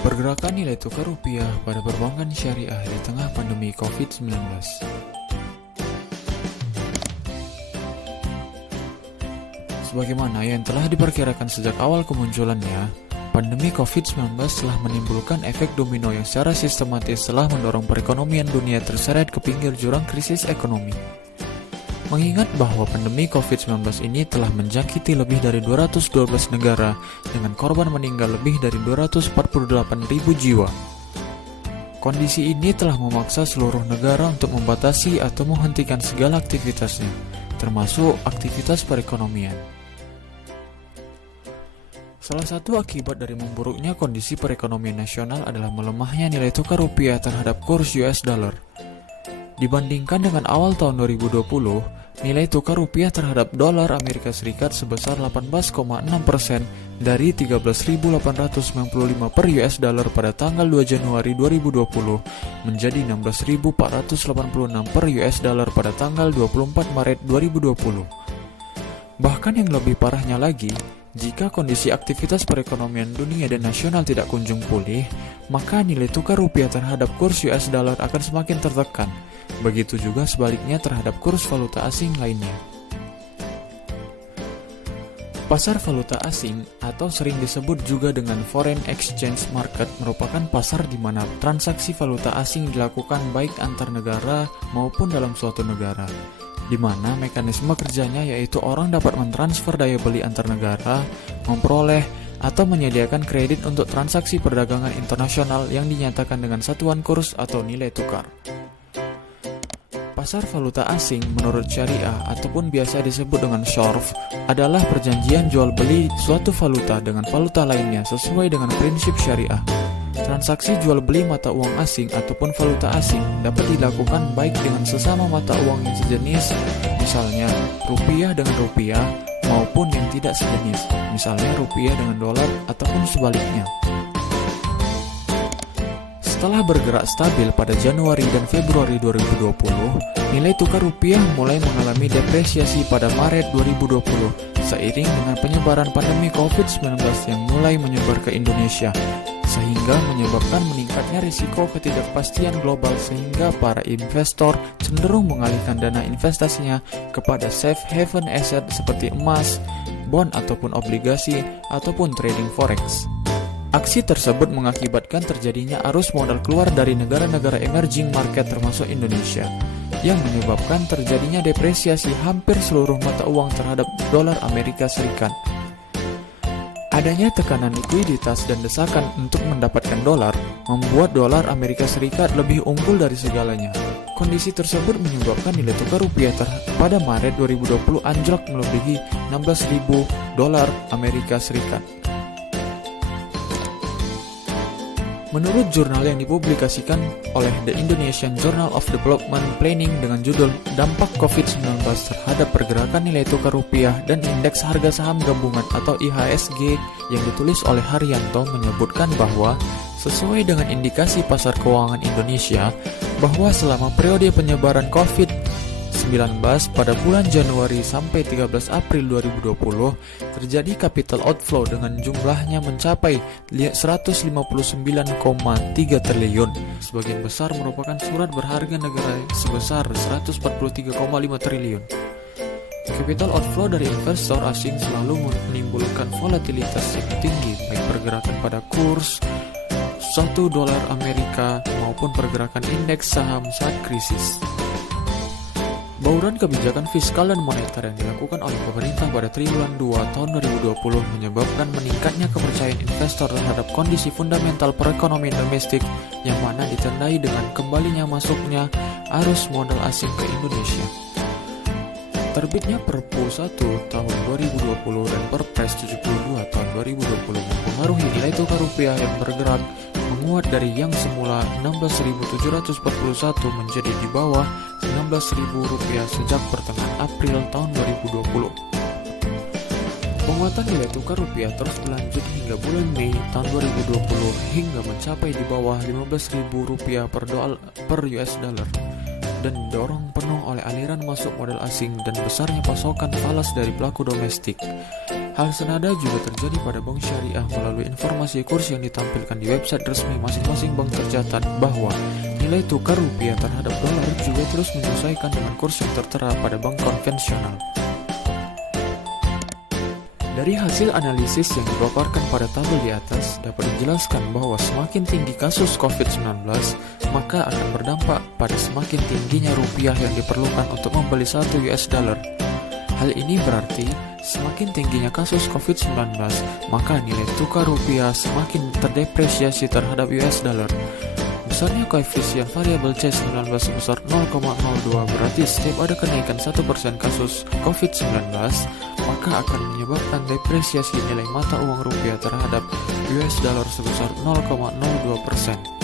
Pergerakan nilai tukar rupiah pada perbankan syariah di tengah pandemi COVID-19. Sebagaimana yang telah diperkirakan sejak awal kemunculannya, pandemi COVID-19 telah menimbulkan efek domino yang secara sistematis telah mendorong perekonomian dunia terseret ke pinggir jurang krisis ekonomi. Mengingat bahwa pandemi COVID-19 ini telah menjangkiti lebih dari 212 negara dengan korban meninggal lebih dari 248.000 jiwa. Kondisi ini telah memaksa seluruh negara untuk membatasi atau menghentikan segala aktivitasnya, termasuk aktivitas perekonomian. Salah satu akibat dari memburuknya kondisi perekonomian nasional adalah melemahnya nilai tukar rupiah terhadap kurs US dollar. Dibandingkan dengan awal tahun 2020, nilai tukar rupiah terhadap dolar Amerika Serikat sebesar 18,6% dari 13.895 per US dollar pada tanggal 2 Januari 2020 menjadi 16.486 per US dollar pada tanggal 24 Maret 2020. Bahkan yang lebih parahnya lagi, jika kondisi aktivitas perekonomian dunia dan nasional tidak kunjung pulih, maka nilai tukar rupiah terhadap kurs US dollar akan semakin tertekan. Begitu juga sebaliknya terhadap kurs valuta asing lainnya. Pasar valuta asing atau sering disebut juga dengan foreign exchange market merupakan pasar di mana transaksi valuta asing dilakukan baik antar negara maupun dalam suatu negara, di mana mekanisme kerjanya yaitu orang dapat mentransfer daya beli antar negara, memperoleh atau menyediakan kredit untuk transaksi perdagangan internasional yang dinyatakan dengan satuan kurs atau nilai tukar. Pasar valuta asing menurut syariah ataupun biasa disebut dengan syarf adalah perjanjian jual beli suatu valuta dengan valuta lainnya sesuai dengan prinsip syariah. Transaksi jual beli mata uang asing ataupun valuta asing dapat dilakukan baik dengan sesama mata uang yang sejenis, misalnya rupiah dengan rupiah, maupun yang tidak sejenis, misalnya rupiah dengan dolar ataupun sebaliknya. Setelah bergerak stabil pada Januari dan Februari 2020, nilai tukar rupiah mulai mengalami depresiasi pada Maret 2020 seiring dengan penyebaran pandemi COVID-19 yang mulai menyebar ke Indonesia, sehingga menyebabkan meningkatnya risiko ketidakpastian global sehingga para investor cenderung mengalihkan dana investasinya kepada safe haven asset seperti emas, bond ataupun obligasi, ataupun trading forex. Aksi tersebut mengakibatkan terjadinya arus modal keluar dari negara-negara emerging market termasuk Indonesia, yang menyebabkan terjadinya depresiasi hampir seluruh mata uang terhadap dolar Amerika Serikat. Adanya tekanan likuiditas dan desakan untuk mendapatkan dolar membuat dolar Amerika Serikat lebih unggul dari segalanya. Kondisi tersebut menyebabkan nilai tukar rupiah pada Maret 2020 anjlok melebihi 16.000 dolar Amerika Serikat. Menurut jurnal yang dipublikasikan oleh The Indonesian Journal of Development Planning dengan judul Dampak COVID-19 terhadap Pergerakan Nilai Tukar Rupiah dan Indeks Harga Saham Gabungan atau IHSG yang ditulis oleh Haryanto menyebutkan bahwa sesuai dengan indikasi pasar keuangan Indonesia, bahwa selama periode penyebaran COVID-19 pada bulan Januari sampai 13 April 2020 terjadi capital outflow dengan jumlahnya mencapai 159,3 triliun. Sebagian besar merupakan surat berharga negara sebesar 143,5 triliun. Capital outflow dari investor asing selalu menimbulkan volatilitas yang tinggi, baik pergerakan pada kurs 1 dolar Amerika maupun pergerakan indeks saham saat krisis. Bauran kebijakan fiskal dan moneter yang dilakukan oleh pemerintah pada triwulan 2 tahun 2020 menyebabkan meningkatnya kepercayaan investor terhadap kondisi fundamental perekonomian domestik yang mana ditandai dengan kembalinya masuknya arus modal asing ke Indonesia. Terbitnya Perpu 1 tahun 2020 dan Perpres 72 tahun 2020 mempengaruhi nilai tukar rupiah yang bergerak menguat dari yang semula 16.741 menjadi di bawah 16.000 rupiah sejak pertengahan April tahun 2020. Penguatan nilai tukar rupiah terus berlanjut hingga bulan Mei tahun 2020 hingga mencapai di bawah 15.000 rupiah per US dollar dan didorong penuh oleh aliran masuk modal asing dan besarnya pasokan falas dari pelaku domestik. Hal senada juga terjadi pada bank syariah melalui informasi kurs yang ditampilkan di website resmi masing-masing bank tercatat bahwa nilai tukar rupiah terhadap dolar juga terus menyesuaikan dengan kurs yang tertera pada bank konvensional. Dari hasil analisis yang dipaparkan pada tabel di atas, dapat dijelaskan bahwa semakin tinggi kasus COVID-19, maka akan berdampak pada semakin tingginya rupiah yang diperlukan untuk membeli $1. Hal ini berarti, semakin tingginya kasus COVID-19, maka nilai tukar rupiah semakin terdepresiasi terhadap $. Besarnya koefisien variabel C19 sebesar 0,02 berarti setiap ada kenaikan 1% kasus COVID-19, maka akan menyebabkan depresiasi nilai mata uang rupiah terhadap $. Sebesar 0,02%.